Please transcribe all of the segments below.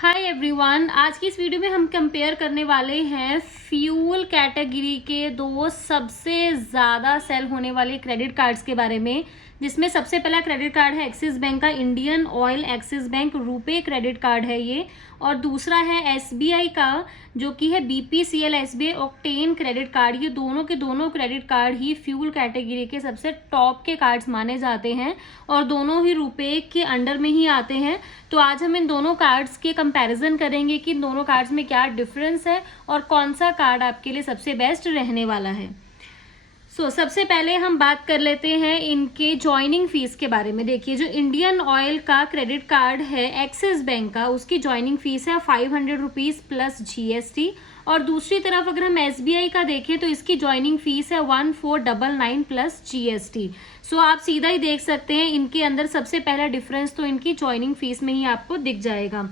Hi everyone, आज की इस वीडियो में हम कंपेयर करने वाले हैं फ्यूल कैटेगरी के दो सबसे ज़्यादा सेल होने वाले क्रेडिट कार्ड्स के बारे में, जिसमें सबसे पहला क्रेडिट कार्ड है एक्सिस बैंक का Indian oil axis bank RuPay credit card है ये, और दूसरा है एसबीआई का जो कि है BPCL SBI octane credit card. ये दोनों के दोनों क्रेडिट कार्ड ही फ्यूल कैटेगरी के सबसे टॉप के कार्ड्स माने जाते हैं और दोनों ही रुपे के अंडर में ही आते हैं। तो आज हम इन दोनों कार्ड्स के कंपैरिजन करेंगे कि इन दोनों कार्ड्स में क्या डिफरेंस है और कौन सा कार्ड आपके लिए सबसे बेस्ट रहने वाला है। सबसे पहले हम बात कर लेते हैं इनके ज्वाइनिंग फीस के बारे में। देखिए, जो इंडियन ऑयल का क्रेडिट कार्ड है एक्सिस बैंक का, उसकी ज्वाइनिंग फीस है 500 रुपीज़ प्लस जीएसटी, और दूसरी तरफ अगर हम एसबीआई का देखें तो इसकी ज्वाइनिंग फीस है 1499 प्लस जीएसटी। आप सीधा ही देख सकते हैं इनके अंदर सबसे पहला डिफरेंस तो इनकी ज्वाइनिंग फीस में ही आपको दिख जाएगा।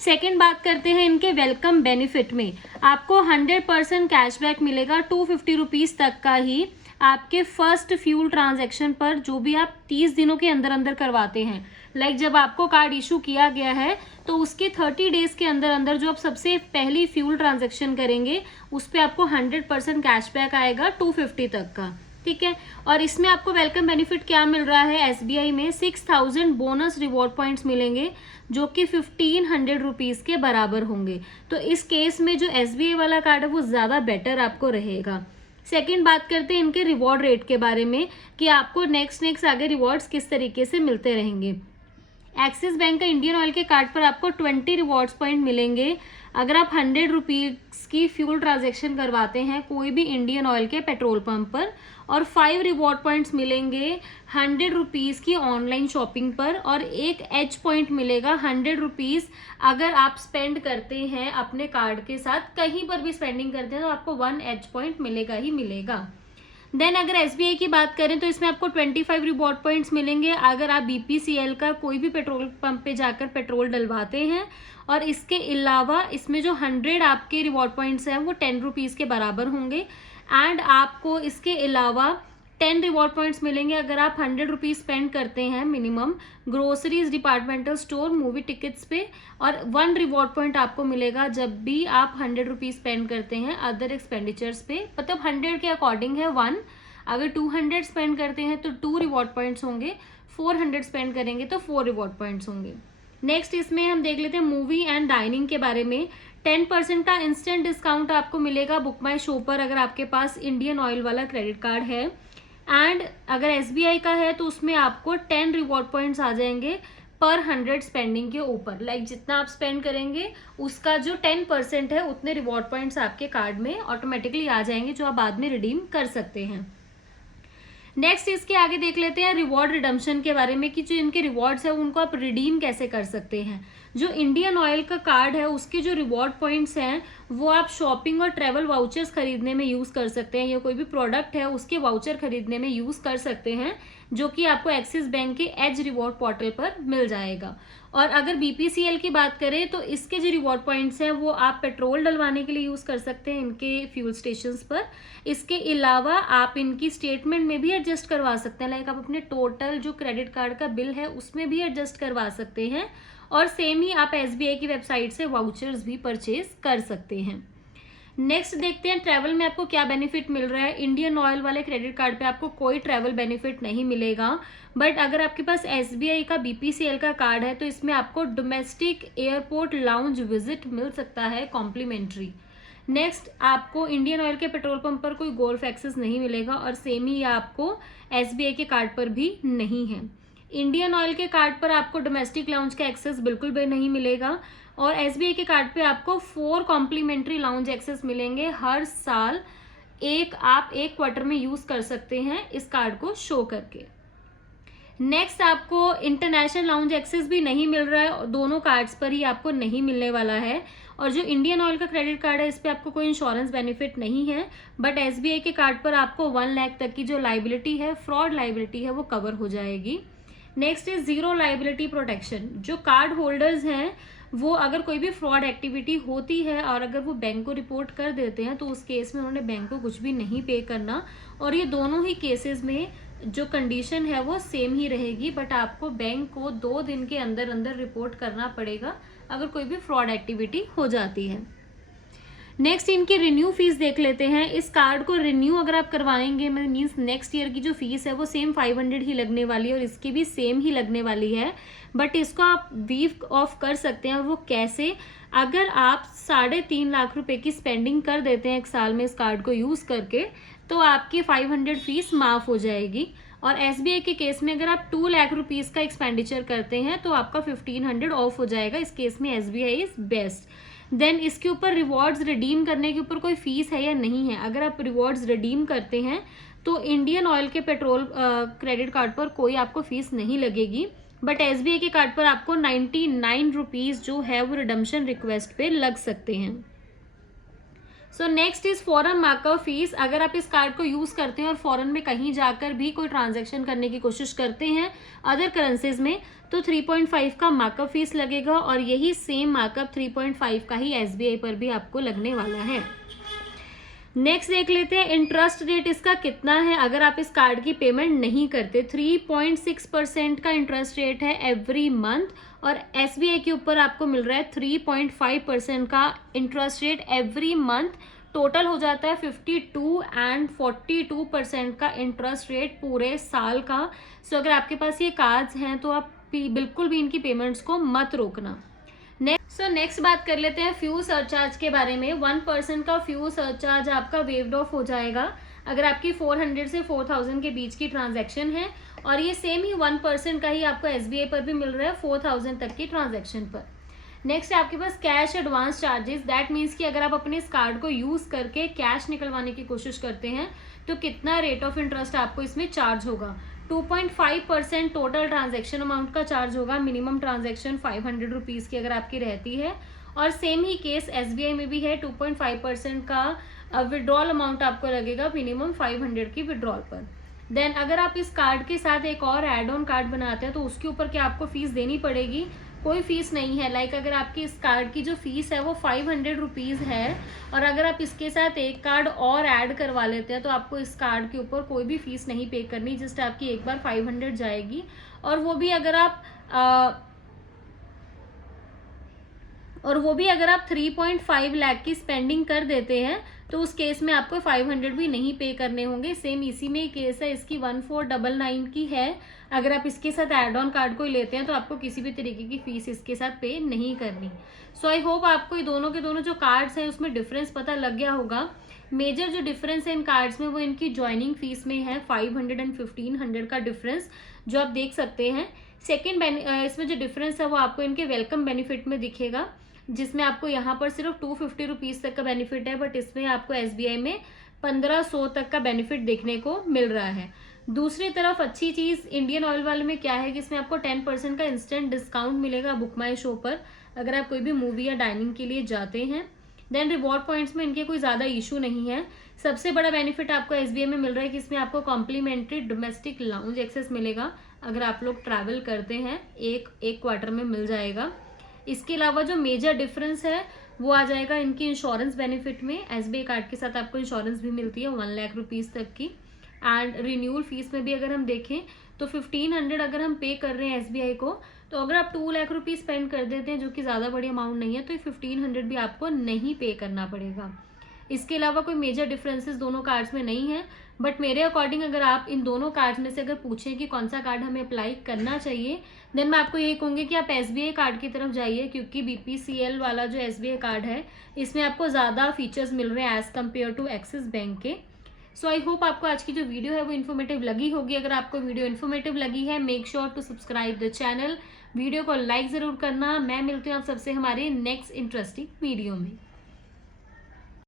सेकेंड बात करते हैं इनके वेलकम बेनिफिट में, आपको 100% कैशबैक मिलेगा 250 रुपीज़ तक का ही आपके फर्स्ट फ्यूल ट्रांजैक्शन पर, जो भी आप 30 दिनों के अंदर अंदर करवाते हैं। लाइक जब आपको कार्ड इशू किया गया है तो उसके 30 डेज के अंदर अंदर जो आप सबसे पहली फ्यूल ट्रांजैक्शन करेंगे उस पर आपको 100% कैशबैक आएगा 250 तक का, ठीक है। और इसमें आपको वेलकम बेनिफिट क्या मिल रहा है, एसबीआई में 6000 बोनस रिवॉर्ड पॉइंट्स मिलेंगे जो कि 1500 रुपीज़ के बराबर होंगे। तो इस केस में जो एसबीआई वाला कार्ड है वो ज़्यादा बेटर आपको रहेगा। सेकंड बात करते हैं इनके रिवॉर्ड रेट के बारे में कि आपको नेक्स्ट आगे रिवॉर्ड्स किस तरीके से मिलते रहेंगे। एक्सिस बैंक का इंडियन ऑयल के कार्ड पर आपको 20 रिवॉर्ड्स पॉइंट मिलेंगे अगर आप 100 रुपीज़ की फ्यूल ट्रांजैक्शन करवाते हैं कोई भी इंडियन ऑयल के पेट्रोल पंप पर, और 5 रिवॉर्ड पॉइंट्स मिलेंगे 100 रुपीज़ की ऑनलाइन शॉपिंग पर, और एक एच पॉइंट मिलेगा 100 रुपीज़ अगर आप स्पेंड करते हैं अपने कार्ड के साथ, कहीं पर भी स्पेंडिंग करते हैं तो आपको 1 एच पॉइंट मिलेगा ही मिलेगा। देन अगर एसबीआई की बात करें तो इसमें आपको 25 रिवॉर्ड पॉइंट्स मिलेंगे अगर आप बीपीसीएल का कोई भी पेट्रोल पंप पे जाकर पेट्रोल डलवाते हैं, और इसके अलावा इसमें जो 100 आपके रिवॉर्ड पॉइंट्स हैं वो 10 रुपीज़ के बराबर होंगे, एंड आपको इसके अलावा 10 रिवॉर्ड पॉइंट्स मिलेंगे अगर आप 100 रुपीज़ स्पेंड करते हैं minimum groceries, departmental store, movie tickets पे, और 1 रिवॉर्ड पॉइंट आपको मिलेगा जब भी आप 100 रुपीज़ स्पेंड करते हैं अदर एक्सपेंडिचर्स पे। मतलब 100 के अकॉर्डिंग है 1, अगर 200 स्पेंड करते हैं तो 2 रिवॉर्ड पॉइंट्स होंगे, 400 स्पेंड करेंगे तो 4 रिवॉर्ड पॉइंट्स होंगे। नेक्स्ट इसमें हम देख लेते हैं मूवी एंड डाइनिंग के बारे में। 10% का इंस्टेंट डिस्काउंट आपको मिलेगा बुक माई शो पर अगर आपके पास इंडियन ऑयल वाला क्रेडिट कार्ड है, एंड अगर एसबीआई का है तो उसमें आपको 10 रिवॉर्ड पॉइंट्स आ जाएंगे पर 100 स्पेंडिंग के ऊपर। लाइक जितना आप स्पेंड करेंगे उसका जो 10% है उतने रिवॉर्ड पॉइंट्स आपके कार्ड में ऑटोमेटिकली आ जाएंगे जो आप बाद में रिडीम कर सकते हैं। नेक्स्ट इसके आगे देख लेते हैं रिवॉर्ड रिडम्पशन के बारे में कि जो इनके रिवॉर्ड्स है उनको आप रिडीम कैसे कर सकते हैं। जो इंडियन ऑयल का कार्ड है उसके जो रिवॉर्ड पॉइंट्स हैं वो आप शॉपिंग और ट्रैवल वाउचर्स खरीदने में यूज़ कर सकते हैं, या कोई भी प्रोडक्ट है उसके वाउचर खरीदने में यूज़ कर सकते हैं, जो कि आपको एक्सिस बैंक के एज रिवॉर्ड पोर्टल पर मिल जाएगा। और अगर बीपीसीएल की बात करें तो इसके जो रिवॉर्ड पॉइंट्स हैं वो आप पेट्रोल डलवाने के लिए यूज़ कर सकते हैं इनके फ्यूल स्टेशंस पर। इसके अलावा आप इनकी स्टेटमेंट में भी एडजस्ट करवा सकते हैं, लाइक आप अपने टोटल जो क्रेडिट कार्ड का बिल है उसमें भी एडजस्ट करवा सकते हैं, और सेम ही आप एसबीआई की वेबसाइट से वाउचर्स भी परचेज कर सकते हैं। नेक्स्ट देखते हैं ट्रैवल में आपको क्या बेनिफिट मिल रहा है। इंडियन ऑयल वाले क्रेडिट कार्ड पे आपको कोई ट्रैवल बेनिफिट नहीं मिलेगा, बट अगर आपके पास एसबीआई का बीपीसीएल का कार्ड है तो इसमें आपको डोमेस्टिक एयरपोर्ट लाउंज विजिट मिल सकता है कॉम्प्लीमेंट्री। नेक्स्ट आपको इंडियन ऑयल के पेट्रोल पंप पर कोई गोल्फ एक्सेस नहीं मिलेगा, और सेम ही आपको एसबीआई के कार्ड पर भी नहीं है। इंडियन ऑयल के कार्ड पर आपको डोमेस्टिक लाउंज का एक्सेस बिल्कुल भी नहीं मिलेगा, और एसबीआई के कार्ड पे आपको 4 कॉम्प्लीमेंट्री लाउंज एक्सेस मिलेंगे हर साल, आप एक क्वार्टर में यूज कर सकते हैं इस कार्ड को शो करके। नेक्स्ट आपको इंटरनेशनल लाउंज एक्सेस भी नहीं मिल रहा है, दोनों कार्ड्स पर ही आपको नहीं मिलने वाला है। और जो इंडियन ऑयल का क्रेडिट कार्ड है इस पे आपको कोई इंश्योरेंस बेनिफिट नहीं है, बट एसबीआई के कार्ड पर आपको 1 लाख तक की जो लाइबिलिटी है, फ्रॉड लाइबिलिटी है, वो कवर हो जाएगी। Next is zero liability protection. जो कार्ड होल्डर्स हैं वो अगर कोई भी फ्रॉड एक्टिविटी होती है और अगर वो बैंक को रिपोर्ट कर देते हैं तो उस केस में उन्होंने बैंक को कुछ भी नहीं पे करना, और ये दोनों ही केसेस में जो कंडीशन है वो सेम ही रहेगी, बट आपको बैंक को 2 दिन के अंदर अंदर रिपोर्ट करना पड़ेगा अगर कोई भी फ्रॉड एक्टिविटी हो जाती है। नेक्स्ट इनकी रिन्यू फीस देख लेते हैं। इस कार्ड को रिन्यू अगर आप करवाएंगे मीन्स नेक्स्ट ईयर की जो फीस है वो सेम 500 ही लगने वाली है और इसकी भी सेम ही लगने वाली है, बट इसको आप वीव ऑफ कर सकते हैं। और वो कैसे? अगर आप 3.5 लाख रुपए की स्पेंडिंग कर देते हैं एक साल में इस कार्ड को यूज़ करके, तो आपकी 500 फीस माफ़ हो जाएगी। और SBI के केस में अगर आप 2 लाख रुपीज़ का एक्सपेंडिचर करते हैं तो आपका 1500 ऑफ हो जाएगा। इस केस में SBI इज़ बेस्ट। देन इसके ऊपर रिवॉर्ड्स रिडीम करने के ऊपर कोई फीस है या नहीं है। अगर आप रिवॉर्ड्स रिडीम करते हैं तो इंडियन ऑयल के पेट्रोल क्रेडिट कार्ड पर कोई आपको फीस नहीं लगेगी, बट SBI के कार्ड पर आपको 99 रुपीज़ जो है वो रिडम्पशन रिक्वेस्ट पे लग सकते हैं। So next is foreign markup fees. अगर आप इस कार्ड को यूज़ करते हैं और फॉरेन में कहीं जाकर भी कोई ट्रांजैक्शन करने की कोशिश करते हैं अदर करेंसीज में, तो 3.5 का मार्कअप फीस लगेगा और यही सेम मार्कअप 3.5 का ही SBI पर भी आपको लगने वाला है। नेक्स्ट देख लेते हैं इंटरेस्ट रेट इसका कितना है अगर आप इस कार्ड की पेमेंट नहीं करते। 3.6% का इंटरेस्ट रेट है एवरी मंथ, और SBI के ऊपर आपको मिल रहा है 3.5% का interest rate every month. Total हो जाता है 52 एंड 42% का इंटरेस्ट रेट पूरे साल का। सो अगर आपके पास ये कार्ड्स हैं तो आप बिल्कुल भी इनकी पेमेंट्स को मत रोकना। नेक्स्ट बात कर लेते हैं फ्यूल सरचार्ज के बारे में। 1% का फ्यूल सरचार्ज आपका वेव्ड ऑफ हो जाएगा अगर आपकी 400 से 4000 के बीच की ट्रांजैक्शन है, और ये सेम ही 1% का ही आपको SBI पर भी मिल रहा है 4000 तक की ट्रांजैक्शन पर। नेक्स्ट है आपके पास cash advance charges. That means कि अगर आप अपने इस कार्ड को यूज़ करके कैश निकलवाने की कोशिश करते हैं तो कितना रेट ऑफ इंटरेस्ट आपको इसमें चार्ज होगा। 2.5% टोटल ट्रांजैक्शन अमाउंट का चार्ज होगा। मिनिमम ट्रांजैक्शन 500 रुपीज़ की अगर आपकी रहती है, और सेम ही केस SBI में भी है। 2.5% का विड्रॉल अमाउंट आपको लगेगा मिनिमम 500 की विड्रॉल पर। देन अगर आप इस कार्ड के साथ एक और एड ऑन कार्ड बनाते हैं तो उसके ऊपर क्या आपको फीस देनी पड़ेगी? कोई फीस नहीं है। लाइक अगर आपकी इस कार्ड की जो फीस है वो 500 रुपीज़ है, और अगर आप इसके साथ एक कार्ड और ऐड करवा लेते हैं तो आपको इस कार्ड के ऊपर कोई भी फीस नहीं पे करनी। जस्ट आपकी एक बार 500 जाएगी, और वो भी अगर आप 3.5 लाख की स्पेंडिंग कर देते हैं तो उस केस में आपको 500 भी नहीं पे करने होंगे। सेम इसी में केस है, इसकी 1499 की है। अगर आप इसके साथ एड ऑन कार्ड को लेते हैं तो आपको किसी भी तरीके की फीस इसके साथ पे नहीं करनी। सो आई होप आपको ये दोनों के दोनों जो कार्ड्स हैं उसमें डिफरेंस पता लग गया होगा। मेजर जो डिफरेंस है इन कार्ड्स में वो इनकी ज्वाइनिंग फीस में है। 500 एंड 1500 का डिफरेंस जो आप देख सकते हैं। सेकेंड इसमें जो डिफरेंस है वो आपको इनके वेलकम बेनिफिट में दिखेगा, जिसमें आपको यहाँ पर सिर्फ 250 रुपीज़ तक का बेनिफिट है, बट इसमें आपको SBI में 1500 तक का बेनिफिट देखने को मिल रहा है। दूसरी तरफ अच्छी चीज़ इंडियन ऑयल वाले में क्या है कि इसमें आपको 10% का इंस्टेंट डिस्काउंट मिलेगा बुक माई शो पर अगर आप कोई भी मूवी या डाइनिंग के लिए जाते हैं। देन रिवॉर्ड पॉइंट्स में इनके कोई ज़्यादा इशू नहीं है। सबसे बड़ा बेनिफिट आपको SBI में मिल रहा है कि इसमें आपको कॉम्प्लीमेंट्री डोमेस्टिक लाउंज एक्सेस मिलेगा अगर आप लोग ट्रैवल करते हैं, एक क्वार्टर में मिल जाएगा। इसके अलावा जो मेजर डिफरेंस है वो आ जाएगा इनकी इंश्योरेंस बेनिफिट में। SBI कार्ड के साथ आपको इंश्योरेंस भी मिलती है 1 लाख रुपीज़ तक की। एंड रिन्यूअल फीस में भी अगर हम देखें तो 1500 अगर हम पे कर रहे हैं SBI को, तो अगर आप 2 लाख रुपीज़ स्पेंड कर देते हैं जो कि ज़्यादा बड़ी अमाउंट नहीं है, तो ये 1500 भी आपको नहीं पे करना पड़ेगा। इसके अलावा कोई मेजर डिफरेंसेस दोनों कार्ड्स में नहीं है, बट मेरे अकॉर्डिंग अगर आप इन दोनों कार्ड्स में से अगर पूछें कि कौन सा कार्ड हमें अप्लाई करना चाहिए, देन मैं आपको यही कहूँगी कि आप SBI कार्ड की तरफ जाइए, क्योंकि BPCL वाला जो SBI कार्ड है इसमें आपको ज़्यादा फीचर्स मिल रहे हैं as compare to Axis Bank के। सो आई होप आपको आज की जो वीडियो है वो इन्फॉर्मेटिव लगी होगी। अगर आपको वीडियो इन्फॉर्मेटिव लगी है, make sure to subscribe the channel. Video को लाइक ज़रूर करना। मैं मिलती हूँ आप सबसे हमारे नेक्स्ट इंटरेस्टिंग वीडियो में।